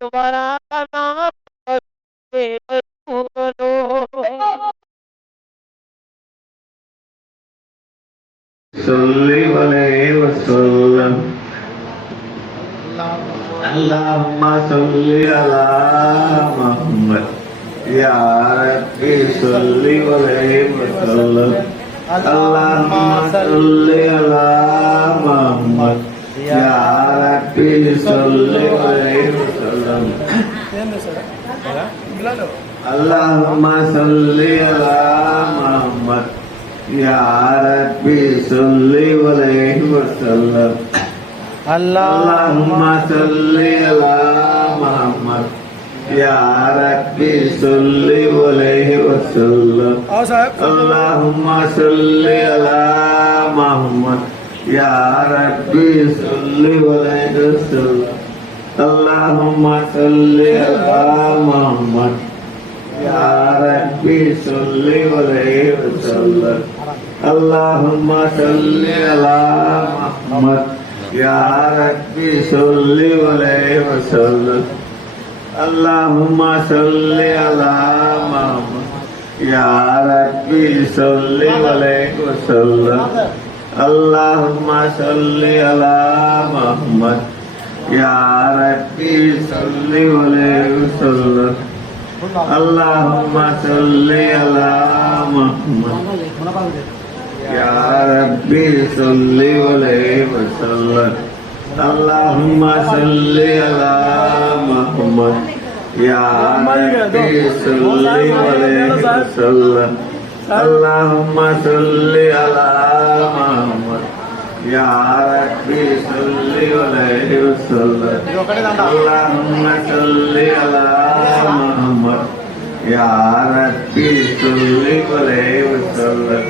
तुम्हारा नाम صلي عليه وسلم اللهم صل على محمد يا ربي صل عليه وسلم اللهم صل على محمد يا ربي صل عليه وسلم اللهم صل على محمد يا ربي صل عليه وسلم اللهم صل على محمد يا ربي صل عليه وسلم اللهم صل على محمد يا ربي صل عليه وسلم اللهم صل على محمد يا ربي صل عليه وسلم اللهم صل على محمد يا ربي صل عليه وسلم اللهم صل على محمد يا ربي صل عليه وسلم اللهم صل على محمد يا ربي صل عليه وسلم اللهم صل على محمد يا ربي صل عليه وسلم اللهم صل على محمد يا ربي صل عليه وسلم اللهم صل على محمد يا ربي صل عليه وسلم اللهم صل على محمد يا ربي صل عليه وسلم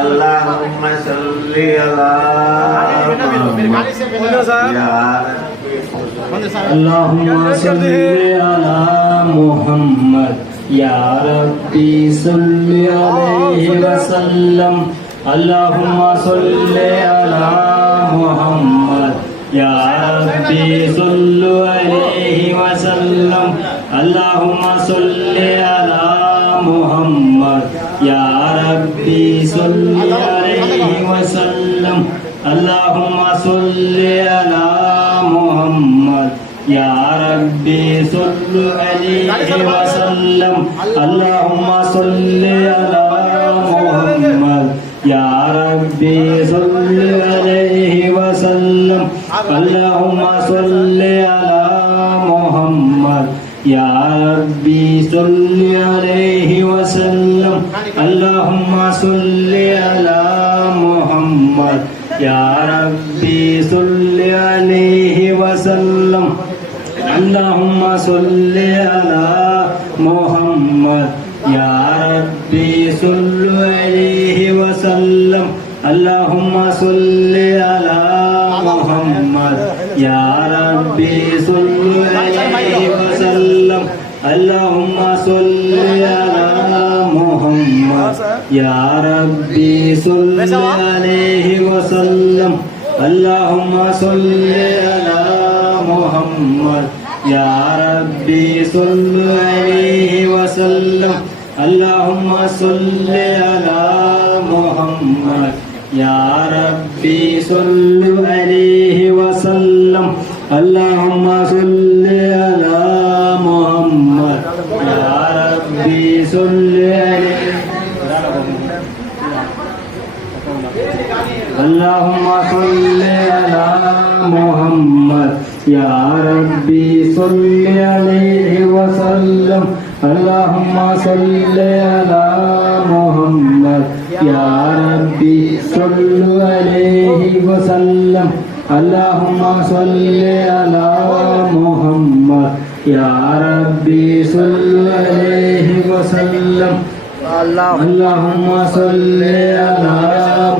اللهم صل على محمد يا اللهم صل على محمد يا ربي صل عليه وسلم اللهم صل على محمد يا ربي صل عليه وسلم اللهم صل على محمد يا ربي صل عليه وسلم اللهم صل على محمد يا ربي صل عليه وسلم اللهم صل على محمد يا ربي صل عليه وسلم اللهم صل على محمد يا ربي صل عليه وسلم اللهم صل على محمد يا ربي صل عليه وسلم اللهم صل على محمد يا ربي صل عليه وسلم اللهم صل على محمد يا ربي صل عليه وسلم اللهم صل على محمد يا ربي صل عليه وسلم اللهم صل على محمد يا ربي صل عليه وسلم اللهم صل على محمد يا ربي صل عليه وسلم اللهم صل على محمد يا ربي صل عليه اللهم صل على محمد या रब्बी सल्लि अलैहि वसल्लम अल्लाहुम्मा सल्लि अला मुहम्मद या रब्बी सल्लि अलैहि वसल्लम अल्लाहुम्मा सल्लि अला मुहम्मद या रब्बी सल्लि अलैहि वसल्लम अल्लाहुम्मा सल्लि अला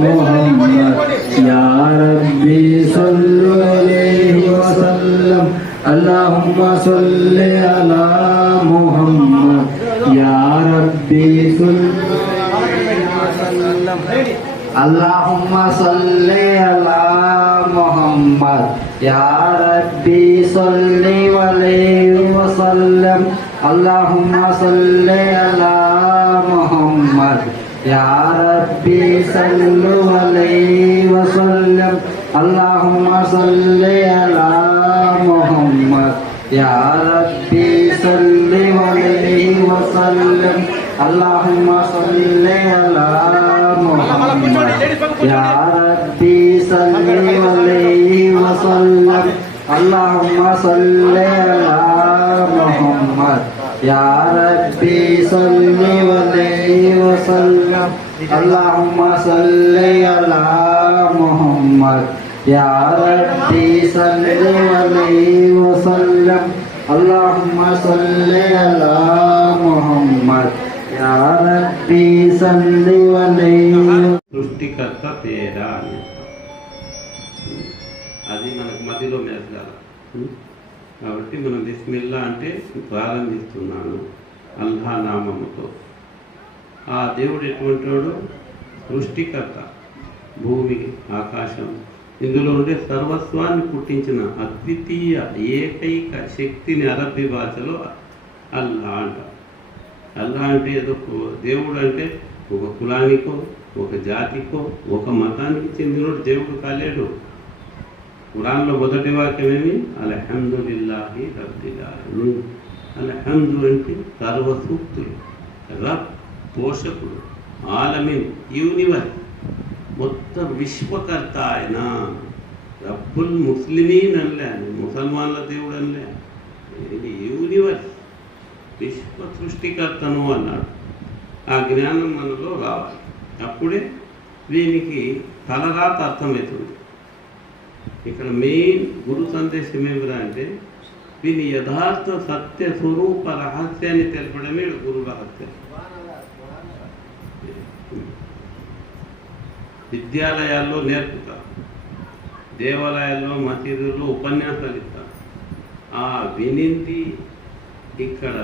मुहम्मद या रब्बी सल्लि अलैहि वसल्लम अल्लाहुम्मा सल्लि अला मुहम्मद या रब्बी सल्लि अलैहि वसल्लम अल्लाहुम्मा सल्लि अला मुहम्मद या रब्बी सल्लि अलैहि वसल्लम अल्लाहुम्मा सल्लि अला मुहम्मद या रब्बी सल्लि अलैहि वसल्लम अल्लाहुम्मा सल्लि अला मुहम्मद या रब्बी सल्लि अलैहि वसल्लम अल्लाहुम्मा सल्लि अला मुहम्मद या रब्बी सल्लि अलैहि वसल्लम अल्लाहुम्मा सल्लि अला मुहम्मद या रब्बी सल्लि अलैहि वसल्लम अल्लाहुम्मा सल्लि अला मुहम्मद या रब्बी सल्लि अलैहि वसल्लम अल्लाहुम्मा सल्लि अला मुहम्मद या रब्बी सल्लि अलैहि సృష్టికర్త తేడా అని అది మనకు మధ్యలో మెరగాలి. కాబట్టి మనం బిస్మిల్లా అంటే ప్రారంభిస్తున్నాను అల్లా నామముతో. ఆ దేవుడు ఎటువంటి వాడు? సృష్టికర్త. భూమి, ఆకాశం, ఇందులో ఉండే సర్వస్వాన్ని పుట్టించిన అద్వితీయ ఏకైక శక్తిని అరబ్బీ భాషలో అల్లా అంటారు. అల్లా అంటే ఏదో దేవుడు అంటే ఒక కులానికో, ఒక జాతికో, ఒక మతానికి చెందినోడు దేవుడు కాలేడు. ఖురాన్లో మొదటి వాక్యమేమి? అల్హమ్దులిల్లాహి రబ్బిల్ ఆలమీన్. అల్హమ్దు అంటే సర్వసూక్తులు, రబ్ పోషకుడు, ఆలమీన్ యూనివర్స్, మొత్తం విశ్వకర్త ఆయన. రబ్బుల్ ముస్లిమీన్ అనలే, ముసల్మాన్ల దేవుడు అనలే, ఇది యూనివర్స్, విశ్వ సృష్టికర్తను అన్నాడు. ఆ జ్ఞానం మనలో రావాలి. అప్పుడే దీనికి తలరాత అర్థమవుతుంది. ఇక్కడ మెయిన్ గురు సందేశం ఏమిరా అంటే దీని యథార్థ సత్య స్వరూప రహస్యాన్ని తెలపడమే గురు రహస్యం. విద్యాలయాల్లో నేర్పుతారు, దేవాలయాల్లో మసీదుల్లో ఉపన్యాసాలు ఇస్తారు. ఆ వినింది ఇక్కడ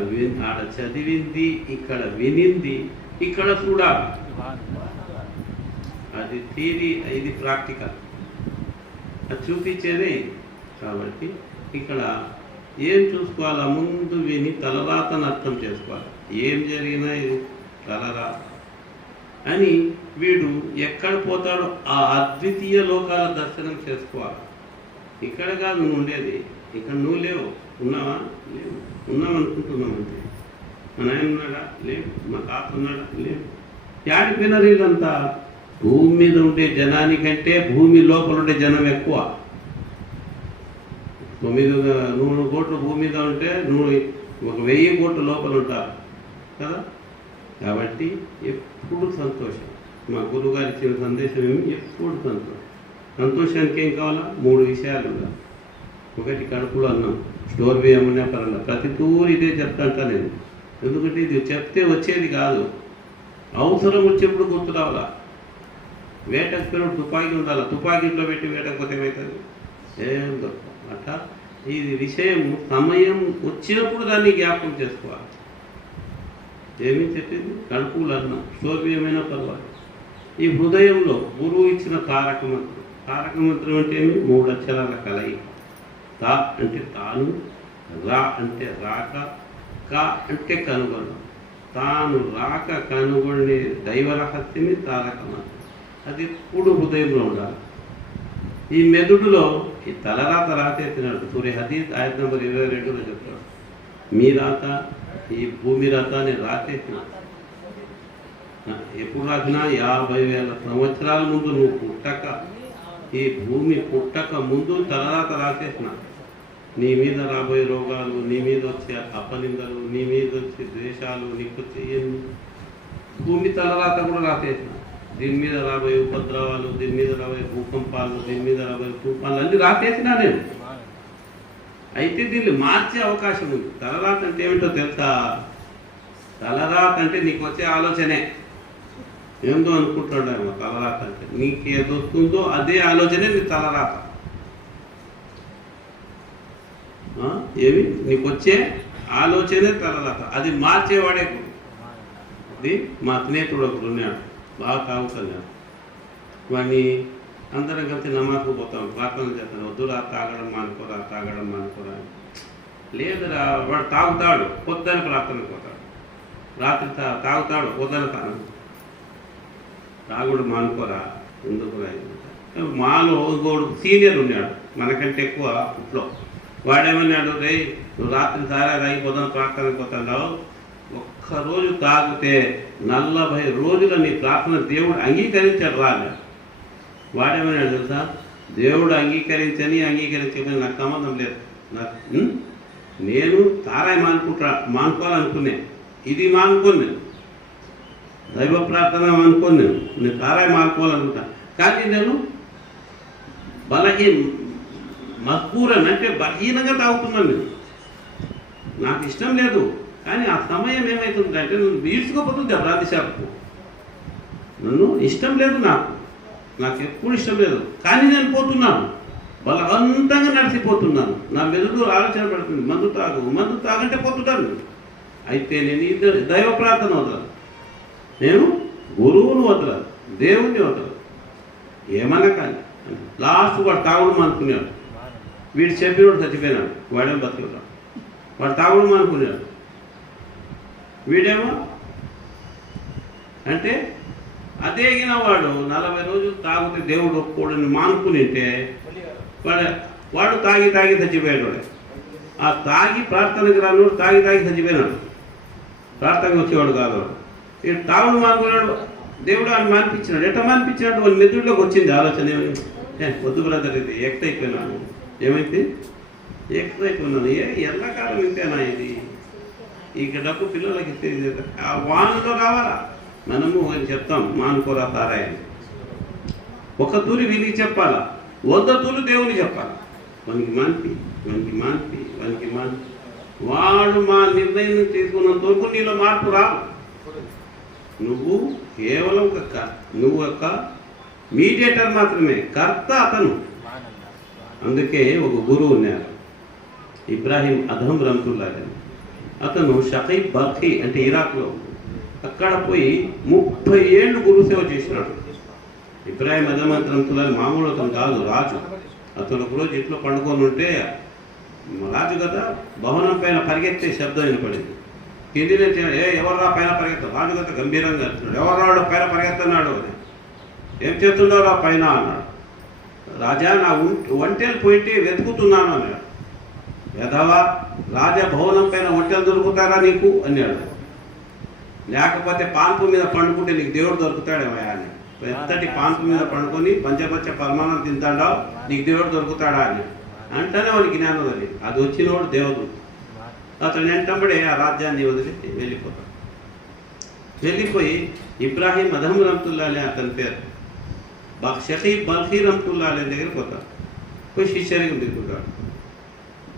ఆడ చదివింది, ఇక్కడ వినింది ఇక్కడ చూడాలి. అది థియరీ, ఇది ప్రాక్టికల్. అది చూపించేదే. కాబట్టి ఇక్కడ ఏం చూసుకోవాలా? ముందు విని తలరాతను అర్థం చేసుకోవాలి. ఏం జరిగినా ఇది తలరాత అని వీడు ఎక్కడ పోతాడో ఆ అద్వితీయ లోకాల దర్శనం చేసుకోవాలి. ఇక్కడ కాదు నువ్వు ఉండేది, ఇక్కడ నువ్వు లేవు. ఉన్నావా? లేవు. ఉన్నామనుకుంటున్నాం అంతే. మా నాయన ఉన్నాడా? లేవు. మా తాత ఉన్నాడా? లేవు. యాడిపోయిన వీళ్ళంతా భూమి మీద ఉండే జనానికంటే భూమి లోపల ఉండే జనం ఎక్కువ. 900 కోట్లు భూమి మీద ఉంటే 1000 కోట్ల లోపల ఉంటారు కదా. కాబట్టి ఎప్పుడు సంతోషం. మా గురువుగారు ఇచ్చిన సందేశం ఏమి? ఎప్పుడు సంతోషం. సంతోషానికి ఏం కావాలా? 3 విషయాలు ఉండాలి. ఒకటి కడుపులో అన్నం, స్టోర్ బియ్యమనే పర్వాలేదు. ప్రతి తూరు ఇదే చెప్తాంటా నేను. ఎందుకంటే ఇది చెప్తే వచ్చేది కాదు, అవసరం వచ్చేప్పుడు గుర్తు రావాలా. వేటకు పిల్లలు తుపాకీ ఉండాలి, తుపాకీ ఇంట్లో పెట్టి వేటకపోతే ఏమవుతుంది? ఏం దొరకదు. అట్లా ఇది విషయం సమయం వచ్చినప్పుడు దాన్ని జ్ఞాపకం చేసుకోవాలి. ఏమీ చెప్పింది? కడుపులు అన్నం, స్టోర్ బియ్యమైనా పర్వాలేదు. ఈ హృదయంలో గురువు ఇచ్చిన తారక మంత్రం. తారక మంత్రం అంటే ఏమి? 3 అక్షరాల కలయిక. తా అంటే తాను, రా అంటే రాక, కా అంటే కనుగొనడం. తాను రాక కనుగొనే దైవ రహస్యమే తారక మంత్రం. అది ఎప్పుడు హృదయంలో ఉండాలి. ఈ మెదుడులో ఈ తలరాత రాసేసినాడు. సూర్య హదీస్ ఆయత నంబర్ 22లో చెప్తాడు. మీ రాత, ఈ భూమి రాత నేను రాసేసిన. ఎప్పుడు రాసినా 50,000 సంవత్సరాల ముందు నువ్వు పుట్టక, ఈ భూమి పుట్టక ముందు తలరాత రాసేసిన. నీ మీద రాబోయే రోగాలు, నీ మీద వచ్చే అపనిందలు, నీ మీద వచ్చే ద్వేషాలు, నీకు వచ్చే భూమి తలరాత కూడా రాసేసిన. దీని మీద రాబోయే ఉపద్రవాలు, దీని మీద రాబోయే భూకంపాలు, దీని మీద రాబోయే తుఫాన్లు అన్నీ రాసేసినా నేను. అయితే దీన్ని మార్చే అవకాశం ఉంది. తలరాత అంటే ఏమిటో తెలుసా? తలరాత అంటే నీకు వచ్చే ఆలోచనే. ఏందో అనుకుంటాడేమో తలరాత అంటే. నీకు ఏది వస్తుందో అదే ఆలోచనే నీ తలరాత. ఏమి నీకు వచ్చే ఆలోచనే తలరాత. అది మార్చేవాడే. అది మా స్నేహితుడు ఒకడు ఉన్నాడు, బాగా తాగుతున్నాడు. వాడిని అందరం కలిసి నమాజ్కు పోతాం, ప్రార్థన చేస్తాను. వద్దురా తాగడం మానుకోరా, తాగడం మానుకోరా. లేదురా వాడు తాగుతాడు, పొద్దున ప్రార్థనకు పోతాడు. రాత్రి తాగుతాడు, పొద్దున తాగుడు మానుకోరా, ఎందుకురా. మాలో ఇంకోడు సీనియర్ ఉన్నాడు, మనకంటే ఎక్కువ ఇంట్లో. వాడేమన్నాడు, రే నువ్వు రాత్రి సారా తాగి పొద్దున ప్రార్థనకు పోతున్నావు, ఒక్కరోజు తాగితే 40 రోజుల నీ ప్రార్థన దేవుడు అంగీకరించాడు రా అన్నాడు. వాడేమన్నాడు తెలుసా? దేవుడు అంగీకరించని నాకు సంబంధం లేదు. నేను తారాయి మానుకోవాలనుకునే, ఇది మానుకోను, దైవ ప్రార్థన మానుకోను, నేను తారాయి మానుకోవాలనుకుంటా. కానీ నేను మజ్బూరన్ అంటే బలహీనంగా తాగుతున్నాను. నేను నాకు ఇష్టం లేదు, కానీ ఆ సమయం ఏమవుతుందంటే నన్ను వీడ్చుకోపోతుంది అపరాధి శాపకు. నన్ను ఇష్టం లేదు, నాకు ఎప్పుడు ఇష్టం లేదు, కానీ నేను పోతున్నాను, బలవంతంగా నడిచిపోతున్నాను. నా మెదడు ఆలోచన పడుతుంది, మందు తాగంటే పోతున్నాను. అయితే నేను ఇద్దరు దైవ ప్రార్థన వదలను, నేను గురువును వదలను, దేవుణ్ణి వదలను. ఏమన్నా కానీ లాస్ట్ వాడు తాగుడు అనుకున్నాడు. వీడు చెప్పినోడు చచ్చిపోయినాడు, వాడేమో బతుకున్నాడు. వాడు తాగుడు అనుకున్నాడు, వీడేమో అంటే అదేగిన వాడు 40 రోజులు తాగితే దేవుడు ఒప్పుకోడని మానుకునింటే వాడు తాగి చచ్చిపోయాడు. ఆ తాగి ప్రార్థనకి రానుడు తాగి చచ్చిపోయినాడు, ప్రార్థనకు వచ్చేవాడు కాదు వాడు. వీడు తాగుడు మానుకున్నాడు, దేవుడు ఆయన మానిపించినాడు. ఎట్లా మానిపించినట్టు వాళ్ళ మెదుడులోకి వచ్చింది ఆలోచన. వద్దు బ్రదర్, ఇది ఎక్ట్ అయిపోయినాను. ఏమైంది? ఎక్ట్ అయిపోయినాను. ఎల్లకాలం ఇంతేనా ఇది? ఇక డబ్బు పిల్లలకి ఇస్తే ఆ వానలో రావాలా? మనము చెప్తాం మానుకోరా తారాయని. ఒక తూరి వీరికి చెప్పాలా, 100 తూరు దేవుని చెప్పాలి. వానికి మాన్పి వాడు మా నిర్ణయం తీసుకున్నంత వరకు నీలో మార్పు రావు. నువ్వు కేవలం ఒక మీడియేటర్ మాత్రమే, కర్త అతను. అందుకే ఒక గురువు ఉన్నారు, ఇబ్రాహీం అధం రహమతుల్లాహి. అతను షకీబ్ బల్ఖీ అంటే ఇరాక్లో, అక్కడ పోయి 30 ఏళ్ళు గురు సేవ చేసినాడు. ఇబ్రాహీం అధం రహమతుల్లాహి మామూలు అతను కాదు, రాజు. అతను ఒకరోజు ఇంట్లో పండుకొని ఉంటే, రాజు కదా, భవనం పైన పరిగెత్తే శబ్దం వినపడింది. కింది ఎవర్రా పైన పరిగెత్తాడు? రాజు కదా గంభీరంగా వెళ్తున్నాడు. ఎవర్రాడు పైన పరిగెత్తన్నాడు అని. ఏం చేస్తున్నావురా పైన అన్నాడు. రాజా నా ఒంటెలు పోయింటే వెతుకుతున్నాను అన్నాడు. యథవా, రాజభవనం పైన ఒంటెలు దొరుకుతారా నీకు అన్నాడు. లేకపోతే పాన్పు మీద పండుకుంటే నీకు దేవుడు దొరుకుతాడేమయ్యా అని. ఎంతటి పాన్పు మీద పండుకొని పంచపచ్చ పరమాణం తింటాడావు, నీకు దేవుడు దొరుకుతాడా అని అంటేనే వానికి జ్ఞానం అది. అది వచ్చినోడు దేవుడు. అతను వెంటబడే ఆ రాజ్యాన్ని వదిలి వెళ్ళిపోతాడు. వెళ్ళిపోయి ఇబ్రాహీం అధం రహమతుల్లాహి అతని పేరు, షకీబ్ బల్ఖీ రహమతుల్లాహి దగ్గరికి పోతాడు. పోయి శిష్యరికం దిగుతాడు.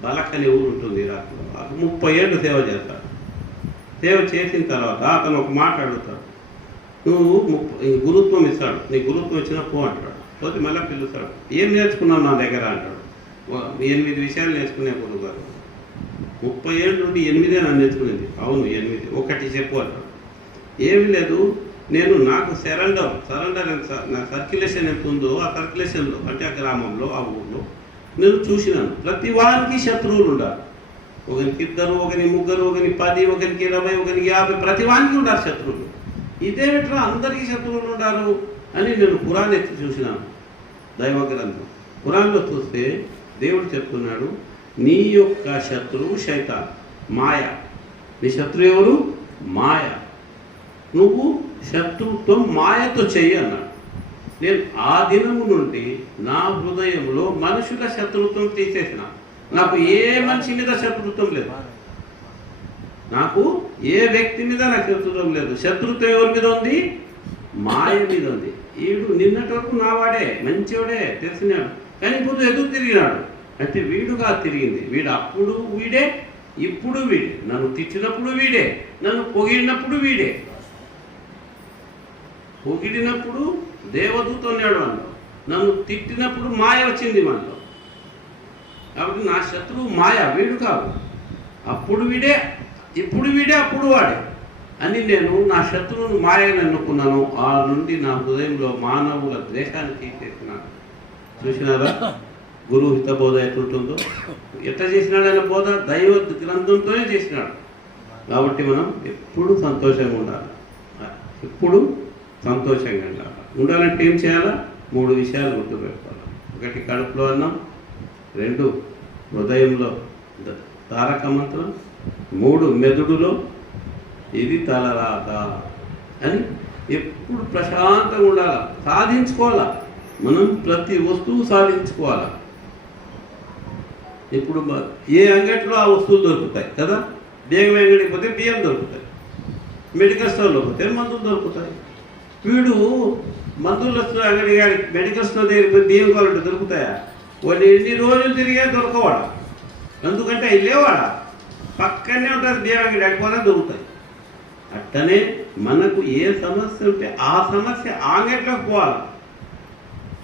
బలక్ అనే ఊరు ఉంటుంది ఇరాక్లో. 30 ఏళ్ళు సేవ చేస్తాడు. సేవ చేసిన తర్వాత అతను ఒక మాట అడుగుతాడు. నువ్వు గురుత్వం ఇస్తాడు, నీ గురుత్వం ఇచ్చినా పో అంటాడు. పోతే మళ్ళీ పిలుస్తాడు. ఏం నేర్చుకున్నావు నా దగ్గర అంటాడు. 8 విషయాలు నేర్చుకునే గురువు గారు. 30 ఏళ్ళ నుండి 8 నన్ను నేర్చుకునేది. అవును 8, ఒకటి చెప్పు అంటాడు. ఏమి లేదు, నేను నాకు సరెండర్ నా సర్క్యులేషన్ ఎంత ఉందో ఆ సర్క్యులేషన్లో అంటే ఆ గ్రామంలో ఆ ఊళ్ళో నేను చూసినాను. ప్రతి వారికి శత్రువులు ఉండాలి. ఒకరికి 2, ఒకరికి 3, ఒకరికి 10, ఒకరికి 20, ఒకరికి 50, ప్రతి వానికి ఉండాలి శత్రువులు. ఇదేమిట్రా అందరికీ శత్రువులు ఉండారు అని నేను ఖురాన్ ఎత్తి చూసినాను, దైవ గ్రంథం. ఖురాన్లో చూస్తే దేవుడు చెప్తున్నాడు, నీ యొక్క శత్రువు శైతాన్, మాయ. నీ శత్రువు ఎవరు? మాయ. నువ్వు శత్రుత్వం మాయతో చెయ్యి అన్నాడు. నేను ఆ దినము నుండి నా హృదయంలో మనుషుల శత్రుత్వం తీసేసిన. నాకు ఏ మనిషి మీద శత్రుత్వం లేదు, నాకు ఏ వ్యక్తి మీద నాకు శత్రుత్వం లేదు. శత్రుత్వం ఎవరి మీద ఉంది? మాయ మీద ఉంది. వీడు నిన్నటి వరకు నావాడే, మంచివాడే, తెలిసినాడు, కానీ ఇప్పుడు ఎదురు తిరిగినాడు అంటే వీడుగా తిరిగింది. వీడు అప్పుడు వీడే, ఇప్పుడు వీడే. నన్ను తిట్టినప్పుడు వీడే, నన్ను పొగిడినప్పుడు వీడే. పొగిడినప్పుడు దేవదూత ఉన్నాడు మనలో, నన్ను తిట్టినప్పుడు మాయ వచ్చింది మనలో. కాబట్టి నా శత్రువు మాయ, వీడు కాదు. అప్పుడు వీడే, ఇప్పుడు వీడే, అప్పుడు వాడే అని నేను నా శత్రువును మాయని అనుకున్నాను. ఆ నుండి నా హృదయంలో మానవుల ద్వేషాన్ని తీసేసినాను. చూసినారా గురువు హితబోధ ఎట్లుంటుందో? ఎట్లా చేసినాడు ఆయన బోధ? దైవ గ్రంథంతోనే చేసినాడు. కాబట్టి మనం ఎప్పుడు సంతోషంగా ఉండాలి, ఎప్పుడు సంతోషంగా ఉండాలి. ఉండాలంటే ఏం చేయాలా? 3 విషయాలు గుర్తుపెట్టుకోవాలి. 1 కడుపులో అన్నం, 2 హృదయంలో తారక మంత్రం, 3 మెదుడులో ఇది తలరాత అని ఎప్పుడు ప్రశాంతంగా ఉండాలి. సాధించుకోవాలా, మనం ప్రతి వస్తువు సాధించుకోవాలా. ఇప్పుడు ఏ అంగట్లో ఆ వస్తువులు దొరుకుతాయి కదా. బియ్యం అంగడికి పోతే బియ్యం దొరుకుతాయి, మెడికల్ స్టోర్లో పోతే మందులు దొరుకుతాయి. వీడు మందుల అంగడి మెడికల్ స్టోర్ దగ్గర బియ్యం కావాలంటే దొరుకుతాయా? వాళ్ళు ఎన్ని రోజులు తిరిగే దొరకవాడా, ఎందుకంటే అవి లేవాడా, పక్కనే ఉంటుంది బియ్యం అంగడి, అడిపోతే దొరుకుతాయి. అట్టనే మనకు ఏ సమస్య ఉంటే ఆ సమస్య అంగట్లోకి పోవాలి.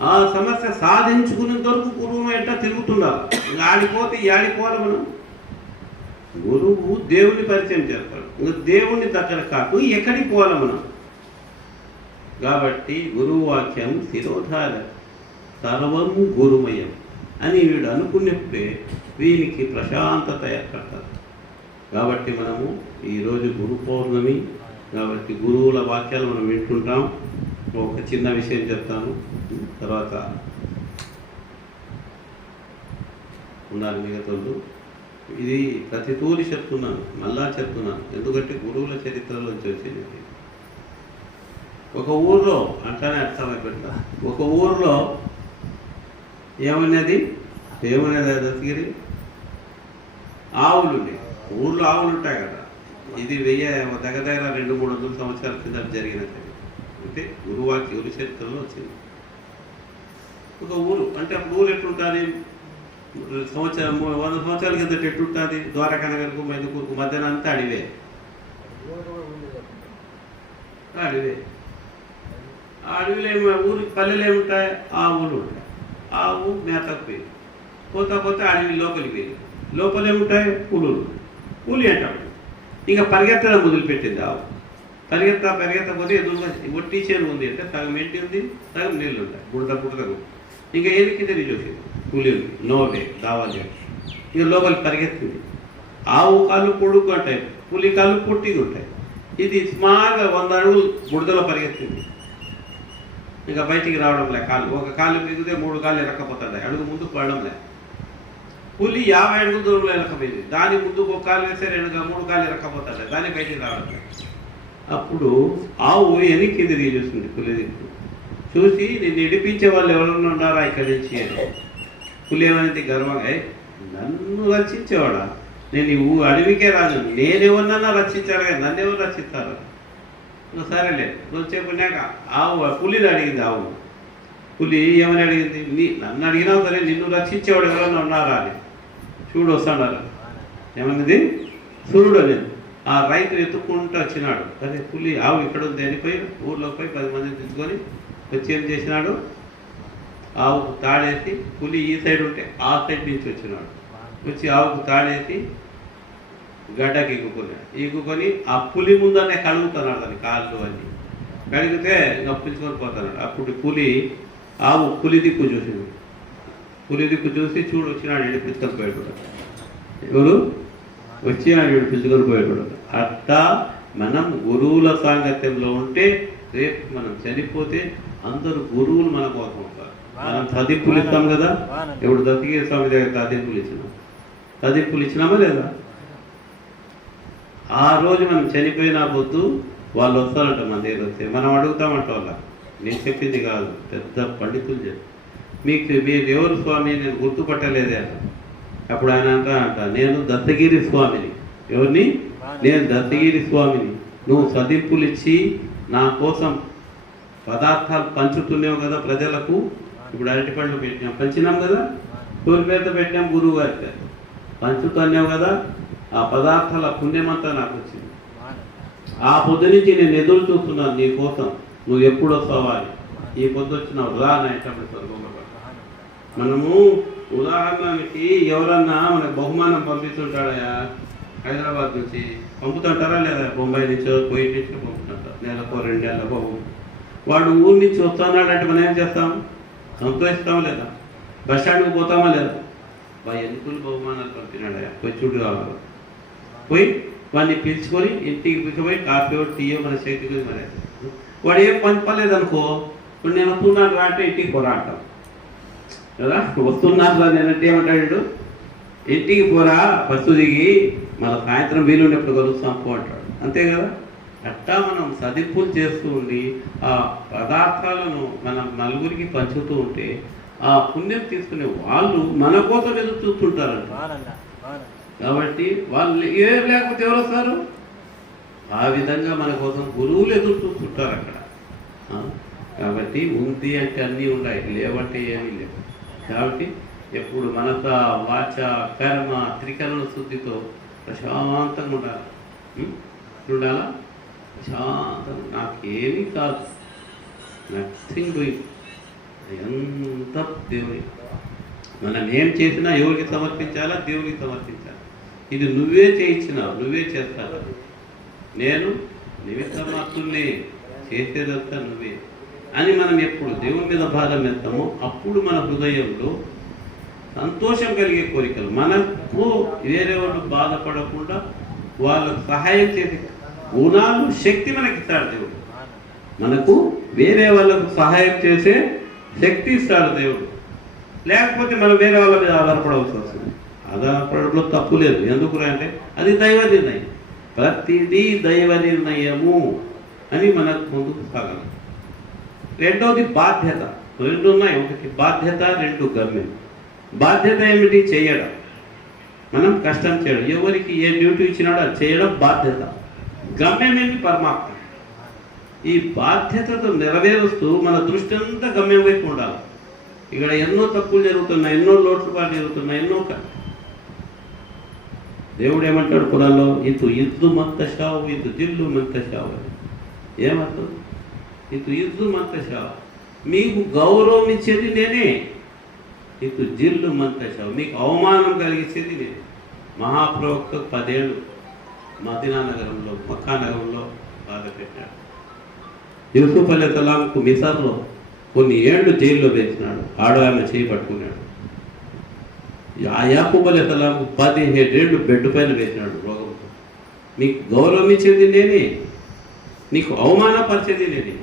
ఆ సమస్య సాధించుకునేంత వరకు గురువు ఎట్లా తిరుగుతున్నారు. ఆడిపోతే ఆడిపోవాలి. మనం గురువు దేవుని పరిచయం చేస్తాడు, ఇంకా దేవుని దగ్గర కాకు ఎక్కడికి పోవాలి మనం. కాబట్టి గురువు వాక్యం శిరోధార సర్వం గురుమయం అని వీడు అనుకున్నప్పుడే వీనికి ప్రశాంతత ఏర్పడతారు. కాబట్టి మనము ఈరోజు గురు పౌర్ణమి కాబట్టి గురువుల వాక్యాలు మనం వింటుంటాం. ఒక చిన్న విషయం చెప్తాను, తర్వాత ఉండాలి మిగతాలు. ఇది ప్రతి తూరి చెప్తున్నాను, మళ్ళా చెప్తున్నాను, ఎందుకంటే గురువుల చరిత్రలోంచి వచ్చింది. ఒక ఊర్లో అంటానే అర్థమైపోయిందా, ఒక ఊర్లో ఏమనేది దత్తగిరి ఆవులు ఉండేవి. ఊర్లో ఆవులు ఉంటాయి కదా. ఇది దగ్గర 200-300 సంవత్సరాల కింద జరిగినది. అంటే గురు చరిత్రలో వచ్చింది. ఒక ఊరు అంటే అప్పుడు ఊరు ఎట్లుంటుంది, సంవత్సరం 100 సంవత్సరాల కింద ఎట్లుంటుంది, ద్వారకనగర్కు మైదుకూరుకు మధ్యాహ్నం అంతా అడివే. ఆ అడవిలో ఊరికి పల్లెలు ఏముంటాయి, ఆవులు ఉంటాయి. ఆవు మేతకు పోయింది, పోతా అడవి లోపలికి పోయింది. లోపల ఏముంటాయి, పులి అంటాడు. ఇంకా పరిగెత్తడం మొదలుపెట్టింది ఆవు. పరిగెత్తపోతే ఎదురుగా ఒట్టి చేను ఉంది అంటే సగం ఎంటి ఉంది, సగం నీళ్ళు ఉంటాయి, బుడద. ఇంకా ఏదికి తెలియ చూసింది, పులి ఉంది, నోవే దావాలి. ఇక లోపలికి పరిగెత్తింది. ఆవు కాళ్ళు పొడుగు ఉంటాయి, పులి కాళ్ళు పొట్టిగా ఉంటాయి. ఇది సుమారుగా 100 అడుగులు బుడదలో పరిగెత్తింది. ఇంకా బయటికి రావడంలే. ఒక కాళ్ళు మిగితే 3 కాళ్ళు ఎరక్కపోతాయి, అడుగు ముందుకు పడడంలే. పులి 50 అడుగుల దూరంలో ఎరకపోయింది. దాని ముందుకు 1 కాళ్ళు వేస్తే 3 కాళ్ళు ఎరక్కపోతాయి, దాన్ని బయటికి రావడం. అప్పుడు ఆవు వెనక్కి తిరిగి చూస్తుంది. పులి చూసి నిన్ను ఇడిపించే వాళ్ళు ఎవరన్నా ఉన్నారా ఇక్కడి నుంచి అని. పులి ఏమైంది గర్వంగా, నన్ను రక్షించేవాడా, నేను ఈ అడవికే రాను, నేనెవరినన్నా రక్షించాను కానీ నన్ను ఎవరు రక్షిస్తారు. సరేలే రోజుసేపున్నాక పులిని అడిగింది. ఆవు పులి ఏమని అడిగింది, నన్ను అడిగినా సరే నిన్ను రక్షించేవాడు ఎవరన్నా ఉన్నారా అని. చూడు వస్తాడు ఏమన్నది, సూర్యుడు అనేది. ఆ రైతు ఎత్తుక్కుంటూ వచ్చినాడు. అదే పులి ఆవు ఇక్కడ ఉంది అనిపోయి ఊర్లోకి పోయి 10 మందిని తెచ్చుకొని వచ్చి ఏం చేసినాడు, ఆవుకు తాడేసి, పులి ఈ సైడ్ ఉంటే ఆ సైడ్ నుంచి వచ్చినాడు. వచ్చి ఆవుకు తాడేసి గడ్డకి ఈగుకొని ఆ పులి ముందనే కడుగుతున్నాడు దాని కాళ్ళు అని. కడిగితే నప్పించుకొని పోతున్నాడు. అప్పుడు ఆవు పులి దిక్కు చూసింది. పులి దిక్కు చూసి చూడు వచ్చినాడు, పిలుచుకొని పోయాడు. ఎవరు వచ్చినాడు, పిలుచుకొని పోయాడు. అట్టా మనం గురువుల సాంగత్యంలో ఉంటే రేపు మనం చనిపోతే అందరూ గురువులు మన కోసం ఉంటారు. మనం తదింపులు ఇస్తాం కదా. ఇప్పుడు దత్తగిరి స్వామి దగ్గర తదింపులు ఇచ్చినాం. తదింపులు ఇచ్చినామా లేదా? ఆ రోజు మనం చనిపోయినా పొద్దు వాళ్ళు వస్తారంట మన దగ్గర. వస్తే మనం అడుగుతామంట వాళ్ళ, నేను చెప్పింది కాదు, పెద్ద పండితులు చెప్పి, మీరు ఎవరు స్వామి నేను గుర్తుపట్టలేదే అన్న. అప్పుడు ఆయన అంట నేను దత్తగిరి స్వామిని. ఎవరిని? నేను దత్తగిరి స్వామిని. నువ్వు సదింపులు ఇచ్చి నా కోసం పదార్థాలు పంచుతున్నావు కదా ప్రజలకు. ఇప్పుడు అరటిపండ్లు పెట్టినాం, పంచినాం కదా, తోలి పేద పెట్టాం, గురువు గారికి పంచుతున్నావు కదా, ఆ పదార్థాల పుణ్యమంతా నాకు వచ్చింది. ఆ పొద్దు నుంచి నేను ఎదురు చూస్తున్నాను నీ కోసం, నువ్వు ఎప్పుడు వస్తావా అని. ఈ పొద్దు వచ్చినావు రా అనేటప్పుడు స్వర్గంలో. మనము ఉదాహరణకి ఎవరన్నా మనకు బహుమానం పంపిస్తుంటాడయా హైదరాబాద్ నుంచి, పంపుతుంటారా లేదా? బొంబాయి నుంచో పోయి నుంచి పంపుతుంటారు, నెలకో 2 నెలలకో. వాడు ఊరి నుంచి వస్తున్నాడంటే మనం ఏం చేస్తాం? సంతోషిస్తామా లేదా? బస్ స్టాండ్కి పోతామా లేదా? ఎన్నికలు బహుమానాలు పంపినాడయా, పోయి చూడు కావాలి. పోయి వాడిని పిలుచుకొని ఇంటికి పిలిచిపోయి కాఫీ టీయో మన చేతికి మరి. వాడు ఏం పంపలేదనుకో, ఇప్పుడు నేను వస్తున్నాను రా అంటే ఇంటికి పోరా అంటాం కదా. వస్తున్నాను రా నేనంటే ఏమంటాడు? ఇంటికి పోరా, బస్సు దిగి మన సాయంత్రం వీలుండేప్పుడు కలుస్తాం పో అంటాడు. అంతే కదా. అట్టా మనం సదింపులు చేస్తూ ఉండి ఆ పదార్థాలను మనం నలుగురికి పంచుతూ ఉంటే ఆ పుణ్యం తీసుకునే వాళ్ళు మన కోసం ఎదురు చూస్తుంటారంట. కాబట్టి వాళ్ళు ఏం లేకపోతే ఎవరు వస్తారు? ఆ విధంగా మన కోసం గురువులు ఎదురు చూస్తుంటారు అక్కడ. కాబట్టి ఉంది అంటే అన్నీ ఉన్నాయి, లేవంటే ఏమీ లేవు. కాబట్టి ఎప్పుడు మనస వాచ కర్మ త్రికరణ శుద్ధితో ప్రశాంతంగా ఉండాలా. ప్రశాంతంగా నాకేమీ కాదు, నథింగ్ డూయింగ్, ఎంత దేవుని. మనం ఏం చేసినా ఎవరికి సమర్పించాలా? దేవునికి సమర్పించాలి. ఇది నువ్వే చేయించినావు, నువ్వే చేస్తావు. నేను నిమిత్త మాత్రుల్ని, చేసేదంతా నువ్వే అని మనం ఎప్పుడు దేవుని మీద భారం వేస్తామో అప్పుడు మన హృదయంలో సంతోషం కలిగే కోరికలు. మనకు వేరే వాళ్ళు బాధపడకుండా వాళ్ళకు సహాయం చేసే గుణాలు, శక్తి మనకి ఇస్తాడు దేవుడు. మనకు వేరే వాళ్ళకు సహాయం చేసే శక్తి ఇస్తాడు దేవుడు. లేకపోతే మనం వేరే వాళ్ళ మీద ఆధారపడవలసి వస్తుంది. ఆధారపడడంలో తప్పు లేదు. ఎందుకు అంటే అది దైవ నిర్ణయం, ప్రతిదీ దైవ నిర్ణయము అని మనకు ముందుకు సాగాలి. రెండవది బాధ్యత. 2 ఉన్నాయి, ఒకటి బాధ్యత, 2 గమ్యం. బాధ్యత ఏమిటి? చేయడం, మనం కష్టం చేయడం, ఎవరికి ఏ డ్యూటీ ఇచ్చినాడో అది చేయడం బాధ్యత. గమ్యం ఏమి? పరమాత్మ. ఈ బాధ్యతతో నెరవేరుస్తూ మన దృష్టి అంతా గమ్యం వైపు ఉండాలి. ఇక్కడ ఎన్నో తప్పులు జరుగుతున్నాయి, ఎన్నో లోటుపాట్లు జరుగుతున్నాయి, ఎన్నో. దేవుడు ఏమంటాడు కురాన్లో? ఇద్దు మంతషావు ఇది దిల్లు మంతషావు. ఏమంటాడు? ఇద్దు మంతషావు, మీకు గౌరవం ఇచ్చేది నేనే. జిల్లు మంతషావు, మీకు అవమానం కలిగించేది నేనే. మహాప్రవక్త 10 ఏళ్ళు మదీనా నగరంలో, మక్కా నగరంలో బాధ పెట్టాడు. యూసుఫ్ అలైహిస్సలాంకు మిసర్లో కొన్ని ఏళ్ళు జైల్లో వేసినాడు, ఆమె చేయి పట్టుకున్నాడు. యాకూబ్ అలైహిస్సలాంకు 17 ఏళ్ళు బెడ్ పైన వేసినాడు రోగంతో. నీకు గౌరవం ఇచ్చేది నేనే, నీకు అవమానపరిచేది నేనే.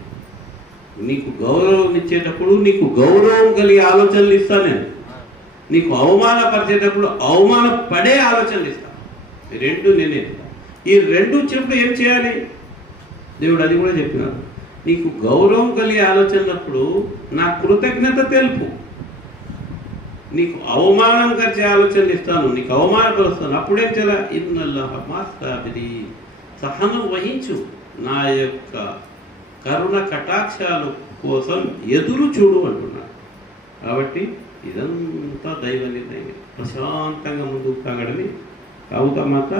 నీకు గౌరవం ఇచ్చేటప్పుడు నీకు గౌరవం కలిగే ఆలోచనలు ఇస్తాను నేను, నీకు అవమానపరిచేటప్పుడు అవమానపడే ఆలోచనలు ఇస్తాను. 2 నేనే. ఈ 2 చెప్పినప్పుడు ఏం చేయాలి? దేవుడు అది కూడా చెప్పినారు. నీకు గౌరవం కలిగే ఆలోచనప్పుడు నా కృతజ్ఞత తెలుపు. నీకు అవమానం కలిగే ఆలోచనలు ఇస్తాను, నీకు అవమానపరుస్తాను. అప్పుడేం చేయాలి? ఇన్నల్లాహ మాస్తాబిరీన్, సహనం వహించు, నా యొక్క కరుణ కటాక్షాలు కోసం ఎదురు చూడు అంటున్నాడు. కాబట్టి ఇదంతా దైవ నిర్ణయం. ప్రశాంతంగా ముందుకు సాగడమే. కావుతామాత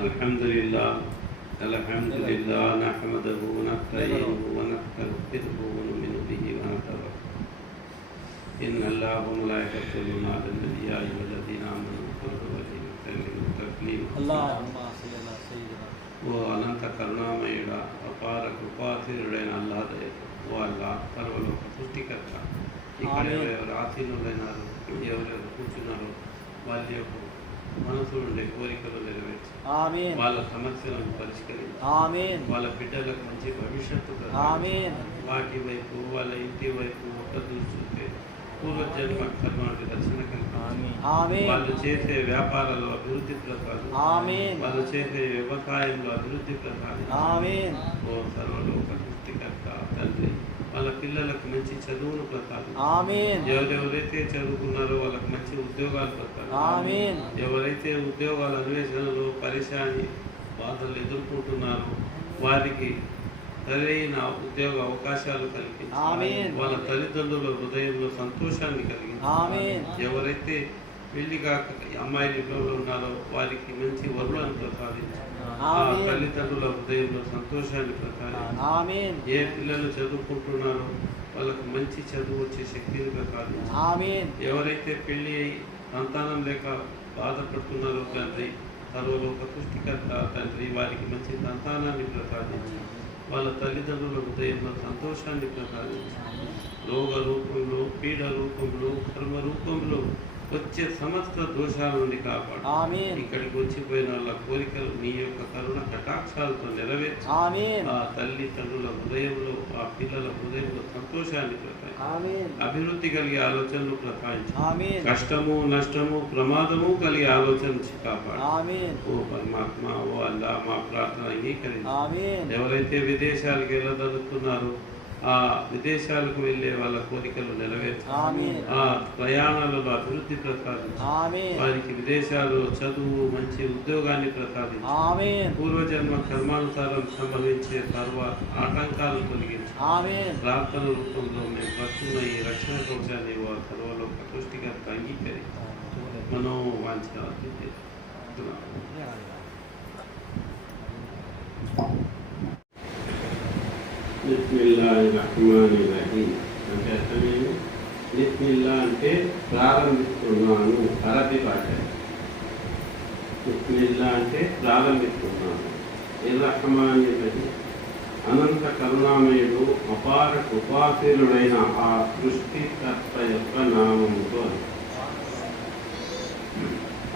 అల్హమ్దులిల్లాహ్ నహ్మదుహు వనస్తঈనుహు వనస్తగ్ఫిరుహు వనుమిను బిహి వనతవక్కల్. ఇన్నల్లాహ వమలాయికతహు యుసల్లూన అలన్ నబీ యా అయ్యుహల్లజీన ఆమనూ సల్లూ అలైహి వసల్లిమూ తస్లీమా. అల్లాహుమ్మా సల్లి అలా సయ్యిదినా. ఓ అనంత కరుణామయుడా, అపార కృపాశీలుడైన అల్లాహ్ దయతో, ఓ అల్లాహ్ సర్వలోక సృష్టికర్త, ఇక్కడ ఎవరెవరు ఆసీనులైనారు, ఎవరెవరు కూర్చున్నారో వాళ్ళ యొక్క మనసు ఉండే కోరికలు నెరవేర్చి, వాళ్ళ సమస్యలను పరిష్కరించి, వాళ్ళ బిడ్డలకు మంచి భవిష్యత్తు, వాటి వైపు వాళ్ళ ఇంటి వైపు ఒక దృష్టి పూర్వజన్మ కర్మానికి రక్షణ కలిగించు. వాళ్ళు చేసే వ్యాపారాల్లో అభివృద్ధి ప్రసాదం. వాళ్ళు చేసే వ్యవసాయంలో అభివృద్ధి ప్రసాదం. ఓ సర్వలోక సృష్టికర్త తండ్రి, వాళ్ళ పిల్లలకు మంచి చదువును ప్రసాదం. ఎవరెవరైతే చదువుకున్నారో వాళ్ళకి మంచి ఉద్యోగాలు ప్రసాదం. ఎవరైతే ఉద్యోగాల అన్వేషణలో పరిశాని బాధలు ఎదుర్కొంటున్నారో వారికి సరైన ఉద్యోగ అవకాశాలు కల్పించి వాళ్ళ తల్లిదండ్రుల హృదయంలో సంతోషాన్ని కలిగించి, ఎవరైతే పెళ్లి కాక అమ్మాయిల ఇంట్లో ఉన్నారో వారికి మంచి వరులను ప్రసాదించి ఆ తల్లిదండ్రుల హృదయంలో సంతోషాన్ని ప్రసాదించి, ఏ పిల్లలు చదువుకుంటున్నారో వాళ్ళకు మంచి చదువు వచ్చే శక్తిని ప్రసాదించి, ఎవరైతే పెళ్లి అయి సంతానం లేక బాధపడుతున్నారో తండ్రి, సర్వలోక సృష్టికర్త తండ్రి, వారికి మంచి సంతానాన్ని ప్రసాదించి వాళ్ళ తల్లిదండ్రుల హృదయంలో సంతోషాన్ని ప్రసాదించి, రోగ రూపంలో, పీడ రూపంలో, కర్మ రూపంలో వచ్చే సమస్త దోషాల నుండి కాపాడు. ఇక్కడికి వచ్చిపోయిన వాళ్ళ కోరికలు నీ యొక్క కరుణ కటాక్షాలతో నెరవేర్చి ఆ తల్లిదండ్రుల హృదయంలో, ఆ పిల్లల హృదయంలో సంతోషాన్ని ప్రసాదించి, అభివృద్ధి కలిగే ఆలోచనలు ప్రసాదించి, కష్టము నష్టము ప్రమాదము కలిగే ఆలోచన కాపాడు. ఓ పరమాత్మ, ఓ అల్లా, మా ప్రార్థన అంగీకరించి ఎవరైతే విదేశాలకు వెళ్ళదలుచుకున్నారో ఆ విదేశాలకు వెళ్ళే వాళ్ళ కోరికలు నెరవేర్చి ఆ ప్రయాణాలలో అభివృద్ధి ప్రసాదించి, వారికి విదేశాలు చదువు మంచి ఉద్యోగాన్ని ప్రసాదించి, పూర్వజన్మ కర్మానుసారం సంభవించే సర్వ ఆటంకాలు తొలగించి, ప్రార్థన రూపంలో మేము ప్రస్తున్న ఈ రక్షణ కవచాన్ని సర్వలోక సృష్టికర్త అంగీకరించి మనోవాంఛనాలు బిస్మిల్లాహిర్రహ్మానిర్రహీం అంటే అర్థమేమి? బిస్మిల్లా అంటే ప్రారంభిస్తున్నాను, అరబీ భాష. బిస్మిల్లా అంటే ప్రారంభిస్తున్నాను. ఇర్రహ్మానిర్రహీం అనంత కరుణామయుడు, అపార కృపాశీలుడైన ఆ సృష్టికర్త యొక్క నామముతో.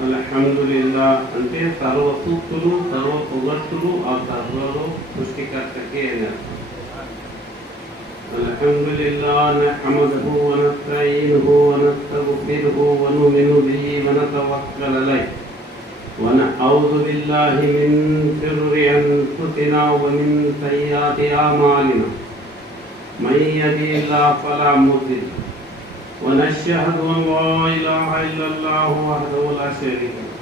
అల్హమ్దులిల్లా అంటే సర్వ సూక్తులు, సర్వ పొగట్టులు ఆ సర్వలో సృష్టికర్తకే అని అర్థం. అల్హమ్దులిల్లాహ్ నహ్మదుహు వ నస్తঈనుహు వ నస్తగ్ఫిరుహు వ ను'మిను బిహి వ నతవక్కలు అలైహి వ నఅఊదు బిల్లాహి మిన్ షుర్రి అన్ఫుసినా వ మిన్ సయ్యిఆతి అమాలినా మన్ యహ్దిహిల్లాహు ఫలా ముడిల్ల ونشهد أن لا إله إلا الله وحده لا شريك له